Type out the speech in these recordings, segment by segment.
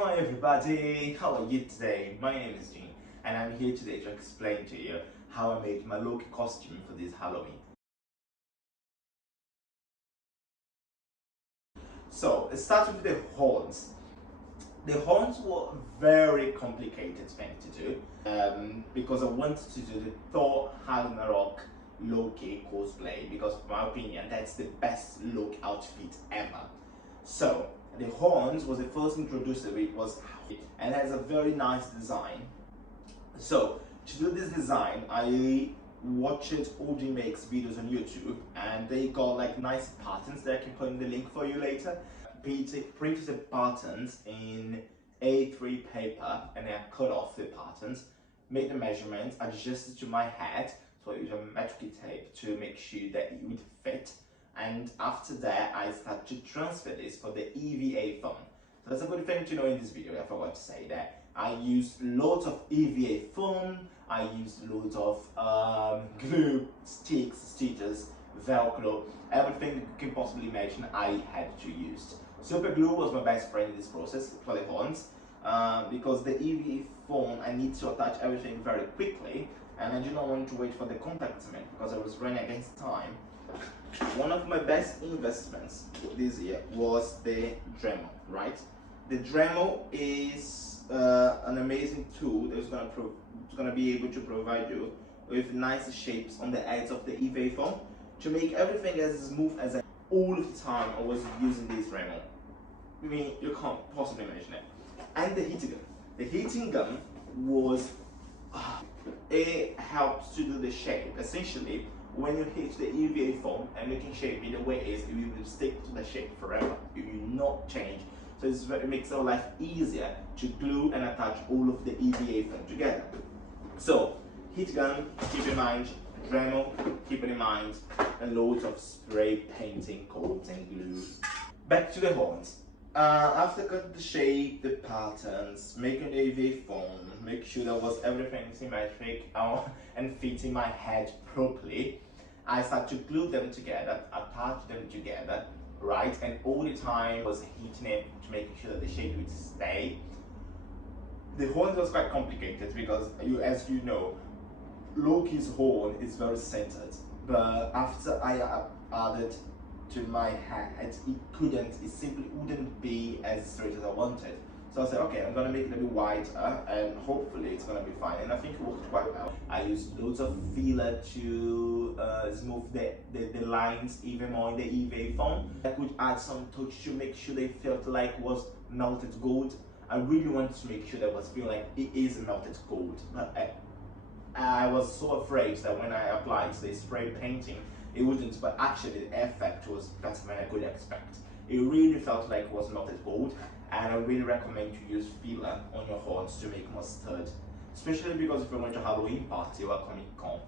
Hi everybody, how are you today? My name is Jean and I'm here today to explain to you how I made my Loki costume for this Halloween. So it starts with the horns. The horns were very complicated thing to do because I wanted to do the Thor Ragnarok Loki cosplay because in my opinion that's the best Loki outfit ever. So the horns was the first introduced to it was and has a very nice design. So to do this design I watched ODIN makes videos on YouTube and they got like nice patterns that I can put in the link for you later. Printed the patterns in A3 paper and then I cut off the patterns, made the measurements, adjusted to my head, so I used a metric tape to make sure that it would fit. And after that I started to transfer this for the Eva Foam. So that's a good thing to know in this video. I forgot to say that I used loads of Eva Foam, I used loads of glue, sticks, stitches, Velcro, everything you can possibly imagine I had to use. Super glue was my best friend in this process for the horns because the Eva Foam I need to attach everything very quickly and I do not want to wait for the contact cement because I was running against time. One of my best investments this year was the Dremel, right? The Dremel is an amazing tool that's gonna be able to provide you with nice shapes on the edges of the Eva Foam to make everything as smooth as all of the time I was using this Dremel. I mean, you can't possibly imagine it. And the heating gun. The heating gun was it helps to do the shape. Essentially, when you hit the Eva Foam and making shape in the way it is, it will stick to the shape forever. It will not change. So it makes our life easier to glue and attach all of the Eva Foam together. So, heat gun, keep in mind, Dremel, keep it in mind, and loads of spray painting, coats and glue. Back to the horns. After cutting the shape, the patterns, making the Eva Foam, make sure that was everything symmetric and fitting my head properly, I started to glue them together, attach them together, right? And all the time was heating it to make sure that the shape would stay. The horn was quite complicated because, as you know, Loki's horn is very centered, but after I added to my head, it simply wouldn't be as straight as I wanted. So I said, okay, I'm gonna make it a bit wider and hopefully it's gonna be fine. And I think it worked quite well. I used loads of filler to smooth the lines even more in the Eva Foam. I could add some touch to make sure they felt like it was melted gold. I really wanted to make sure that it was feeling like it is melted gold. But I was so afraid that when I applied the spray painting, it wouldn't, but actually the effect was better than I could expect. It really felt like it was melted gold, and I really recommend to use filler on your horns to make more sturdy. Especially because if you're going to a Halloween party or a Comic Con,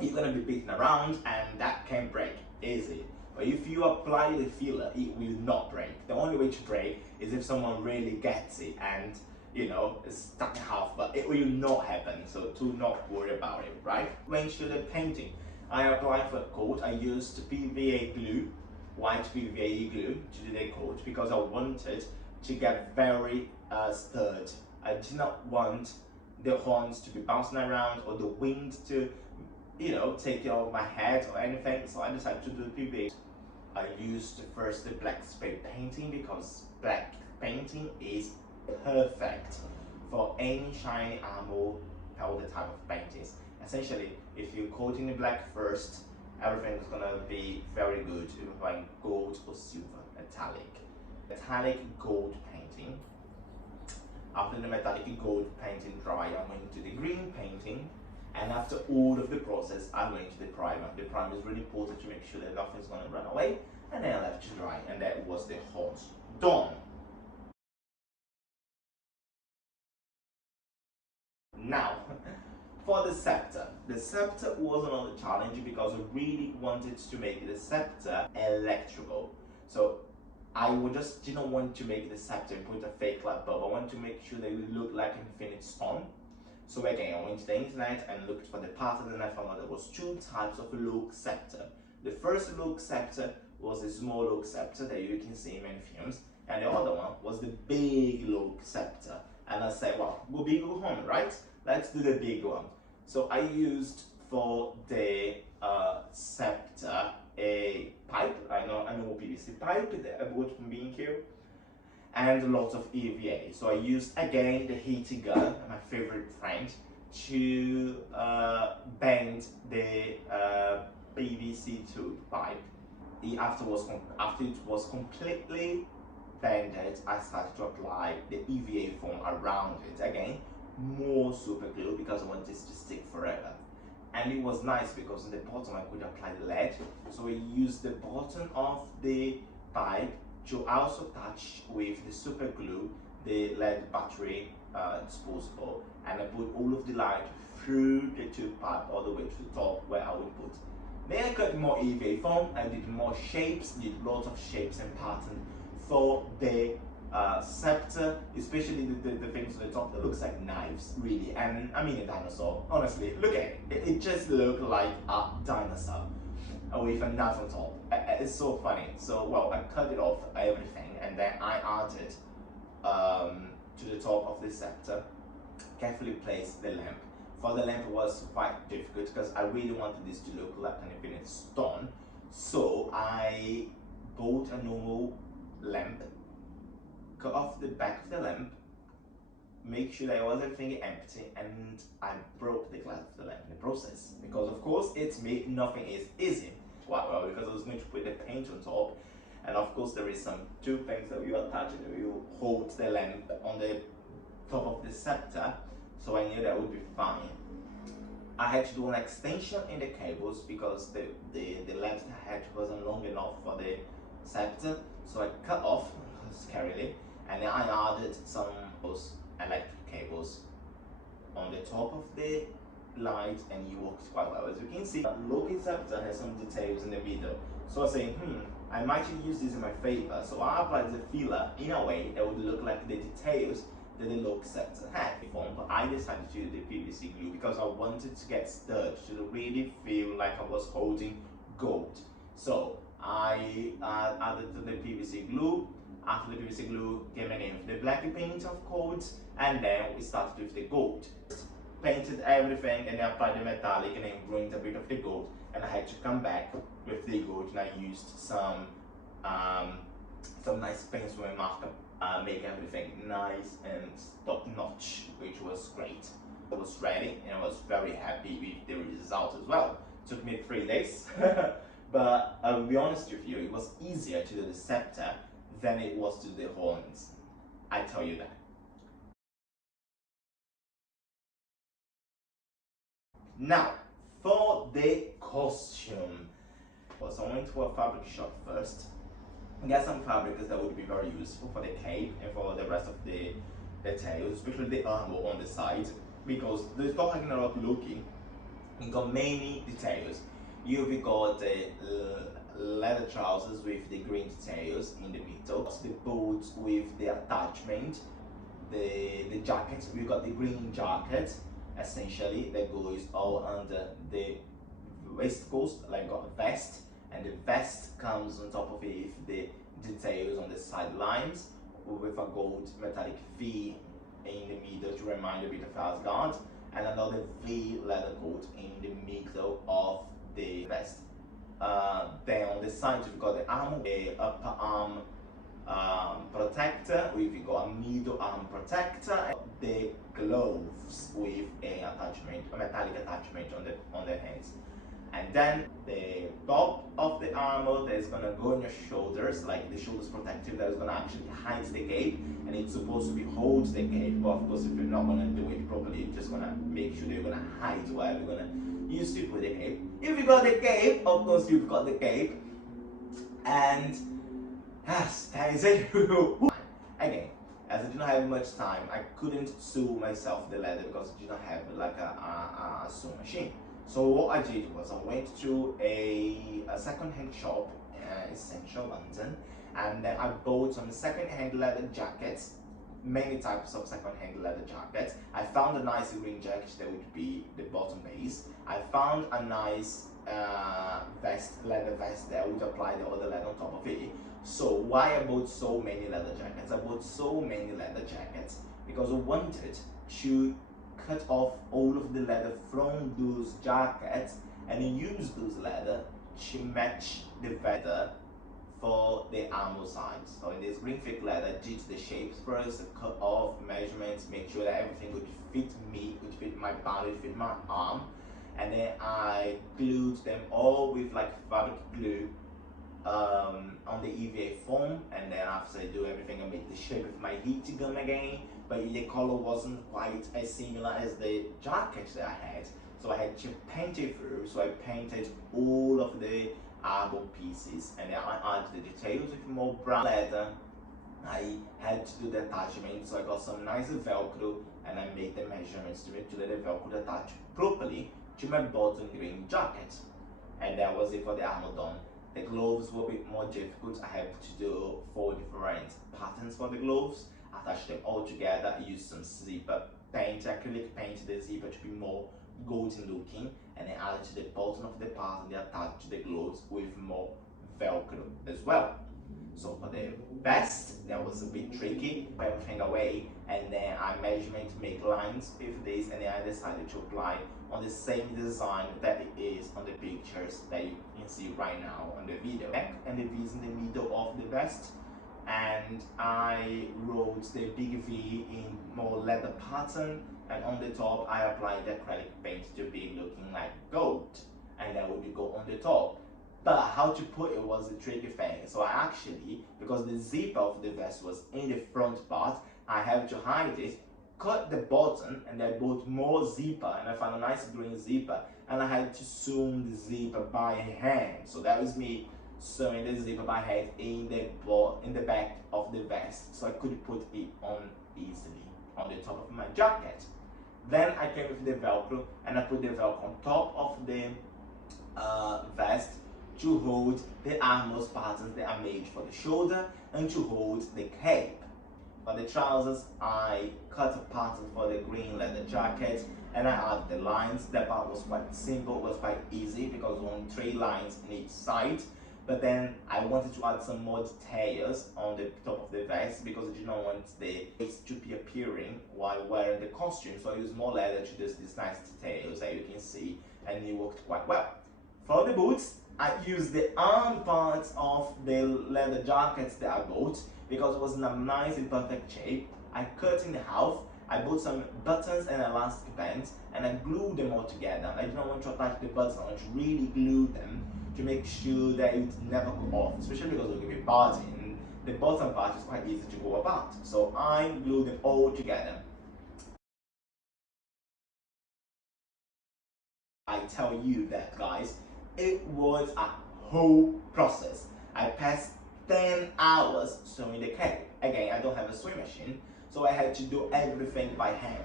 you're going to be beating around and that can break easy. But if you apply the filler, it will not break. The only way to break is if someone really gets it and it's stuck in half, but it will not happen, so do not worry about it, right? When to the painting, I applied for a coat. I used PVC glue, white PVC glue to do the coat because I wanted to get very sturdy. I did not want the horns to be bouncing around or the wind to, take it off my head or anything, so I decided to do PVC. I used first the black spray painting because black painting is perfect for any shiny armor, all the type of paintings. Essentially, if you coat in the black first, everything is gonna be very good. You're buying gold or silver, metallic gold painting. After the metallic gold painting dry, I'm going to the green painting, and after all of the process, I'm going to the primer. The primer is really important to make sure that nothing's gonna run away, and then I left to dry, and that was the horns done. Now, for the scepter. The scepter was another challenge because I really wanted to make the scepter electrical. So I didn't want to make the scepter and put a fake light bulb. I wanted to make sure that it would look like infinite stone. So again, I went to the internet and looked for the pattern and I found out there was two types of Loki scepter. The first Loki scepter was the small Loki scepter that you can see in many films, and the other one was the big Loki scepter. And I said, well, go big, go home, right? Let's do the big one. So I used for the scepter a pipe. I know PVC pipe that I bought from B&Q, and a lot of EVA. So I used again the heating gun, my favorite friend, to bend the PVC tube pipe. After it was completely bended, I started to apply the EVA foam around it. Again, more super glue because I want this to stick forever. And it was nice because on the bottom I could apply the lead. So I used the bottom of the pipe to also touch with the super glue the lead battery disposable, and I put all of the light through the tube pipe all the way to the top where I would put. Then I cut more EVA foam, I did more shapes, did lots of shapes and patterns for the scepter, especially the things on the top that looks like knives, really. And I mean a dinosaur, honestly, look at it, it just looks like a dinosaur with a knife on top. It's so funny. So, well, I cut it off everything, and then I added to the top of the scepter, carefully placed the lamp. For the lamp, it was quite difficult because I really wanted this to look like an infinite stone. So I bought a normal lamp, cut off the back of the lamp, make sure that it was everything empty, and I broke the glass of the lamp in the process. Because of course it's me, nothing is easy. Well, because I was going to put the paint on top, and of course there is some two things that you attach and you hold the lamp on the top of the scepter, so I knew that would be fine. I had to do an extension in the cables because the length I had wasn't long enough for the scepter, so I cut off scarily, and then I added some electric cables on the top of the light, and it works quite well. As you can see, Loki scepter has some details in the middle, so I was saying, I might use this in my favor, so I applied the filler in a way that would look like the details that the Loki scepter had. But I decided to use the PVC glue because I wanted to get stirred to really feel like I was holding gold. So I added to the PVC glue. After the PVC glue came in the black paint, of course, and then we started with the gold. Painted everything and then applied the metallic and then ruined a bit of the gold, and I had to come back with the gold, and I used some nice paints from my marker, make everything nice and top notch, which was great. I was ready and I was very happy with the result as well. It took me 3 days, but I'll be honest with you, it was easier to do the scepter than it was to do the horns. I tell you that. Now, for the costume. So I went to a fabric shop first, get some fabrics that would be very useful for the cape and for the rest of the details, especially the armor on the side, because the Thor Ragnarok Loki, you got many details. You've got the leather trousers with the green details in the middle, the boots with the attachment, the jacket, we've got the green jacket, essentially, that goes all under the waistcoat, like got a vest, and the vest comes on top of it with the details on the sidelines with a gold metallic V in the middle to remind a bit of Asgard, and another V leather coat in the middle of the vest. Then on the sides we've got the arm, the upper arm protector, we've got a middle arm protector, the gloves with a metallic attachment on the hands. And then the top of the armor that is gonna go on your shoulders, like the shoulders protective, that is gonna actually hide the cape, and it's supposed to be hold the cape. But of course, if you're not gonna do it properly, you're just gonna make sure that you're gonna hide while you're gonna use to put the cape. If you got the cape, of course you've got the cape, and yes, that is it. Again, as I did not have much time, I couldn't sew myself the leather because I did not have like a sewing machine. So what I did was I went to a second-hand shop in central London, and then I bought some second-hand leather jackets, many types of second-hand leather jackets. I found a nice green jacket that would be the bottom base. I found a nice leather vest there, which apply the other leather on top of it. So why I bought so many leather jackets? I bought so many leather jackets because I wanted to cut off all of the leather from those jackets and use those leather to match the leather for the armor sides. So in this green fake leather, did the shapes first, cut off measurements, make sure that everything would fit me, would fit my body, would fit my arm, and then I glued them all with like fabric glue on the Eva Foam, and then after I do everything, I made the shape of my heat gun again, but the color wasn't quite as similar as the jacket that I had, so I had to paint it through. So I painted all of the armor pieces, and then I added the details with more brown leather. I had to do the attachment, so I got some nice velcro and I made the measurements to make sure that the velcro would attach properly to my bottom green jacket. And that was it for the armor done. The gloves were a bit more difficult. I had to do 4 different patterns for the gloves, attach them all together. I used some zipper paint, acrylic paint the zipper to be more golden looking, and then added to the bottom of the part and then attached the gloves with more velcro as well. So for the vest, that was a bit tricky, put everything away, and then I measurement to make lines with this, and then I decided to apply on the same design that it is on the pictures that you can see right now on the video. And the V is in the middle of the vest, and I wrote the big V in more leather pattern, and on the top I applied the acrylic paint to be looking like gold, and that would go on the top. But how to put it was a tricky thing. So I actually, because the zipper of the vest was in the front part, I have to hide it, cut the button, and I bought more zipper, and I found a nice green zipper, and I had to sew the zipper by hand. So that was me sewing the zipper by hand in the back of the vest, so I could put it on easily on the top of my jacket. Then I came with the velcro, and I put the velcro on top of the vest to hold the armor patterns that I made for the shoulder and to hold the cape. For the trousers, I cut a pattern for the green leather jacket, and I added the lines. That part was quite simple, was quite easy because only 3 lines in each side. But then I wanted to add some more details on the top of the vest because I did not want the waist to be appearing while wearing the costume. So I used more leather to do these nice details that you can see, and it worked quite well. For the boots, I used the arm parts of the leather jackets that I bought because it was in a nice and perfect shape. I cut in half, I bought some buttons and elastic bands, and I glued them all together. I did not want to attach the buttons, I want to really glue them to make sure that it never go off, especially because we're going to be parting. The bottom part is quite easy to go apart. So I glued them all together. I tell you that, guys, it was a whole process. I passed 10 hours sewing the cape. Again, I don't have a sewing machine, so I had to do everything by hand.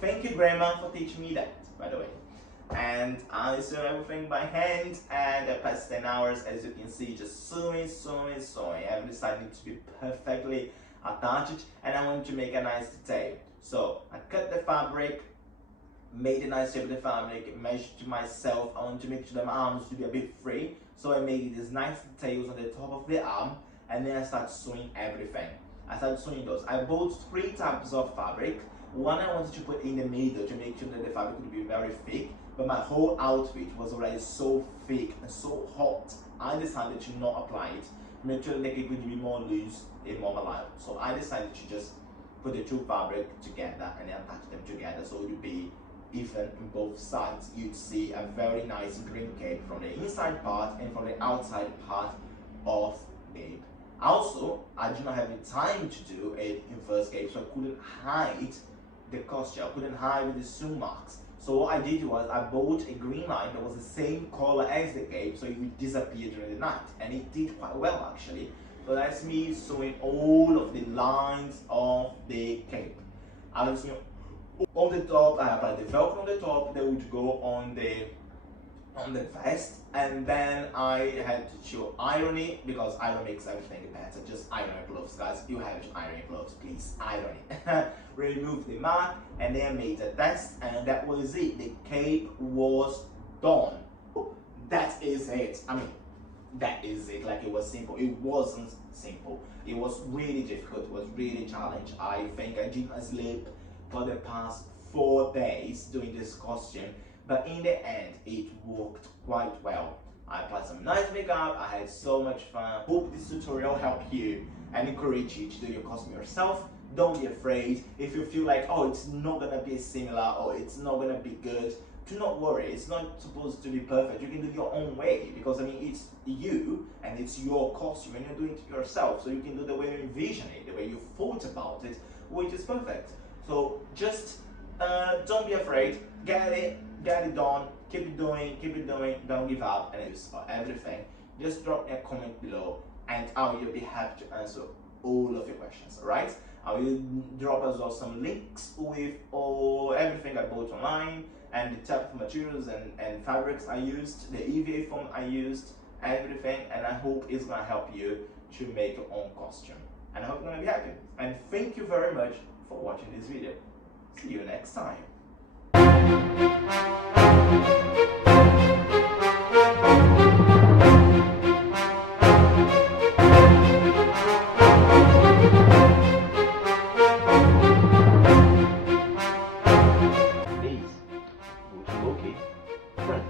Thank you, Grandma, for teaching me that, by the way. And I sewed everything by hand, and I passed 10 hours, as you can see, just sewing. Every side needs to be perfectly attached, and I wanted to make a nice detail. So I cut the fabric, made a nice shape of the fabric, measured to myself. I want to make sure that my arms should be a bit free, so I made these nice details on the top of the arm, and then I started sewing everything. I started sewing those. I bought 3 types of fabric. One I wanted to put in the middle to make sure that the fabric would be very thick, but my whole outfit was already so thick and so hot, I decided to not apply it, make sure that the cape would be more loose and more malleable. So I decided to just put the 2 fabric together and then attach them together so it would be even in both sides. You'd see a very nice green cape from the inside part and from the outside part of the cape. Also, I did not have the time to do an inverse cape, so I couldn't hide the costume, I couldn't hide the sew marks. So what I did was I bought a green line that was the same color as the cape, so it would disappear during the night, and it did quite well actually. So that's me sewing all of the lines of the cape. I was on the top, I applied the velcro on the top that would go on the vest, and then I had to iron it because iron makes everything better. Just iron your clothes, guys. You have to iron your clothes, please iron it. Remove the mark, and then I made a test, and that was it. The cape was done. that is it. I mean, that is it. Like, it was simple. It wasn't simple. It was really difficult. It was really challenging. I think I did not sleep for the past 4 days doing this costume, but in the end it worked quite well. I applied some nice makeup. I had so much fun. Hope this tutorial helped you and encourage you to do your costume yourself. Don't be afraid. If you feel like, oh, it's not gonna be similar or it's not gonna be good, do not worry. It's not supposed to be perfect. You can do it your own way, because I mean, it's you and it's your costume and you're doing it yourself, so you can do the way you envision it, the way you thought about it, which is perfect. So just don't be afraid. Get it done. Keep it doing. Don't give up. And it's for everything. Just drop me a comment below, and I will be happy to answer all of your questions. All right? I will drop as well some links with everything I bought online, and the type of materials and fabrics I used, the Eva Foam I used, everything, and I hope it's gonna help you to make your own costume. And I hope you're gonna be happy. And thank you very much for watching this video. See you next time. Please go to Loki, print.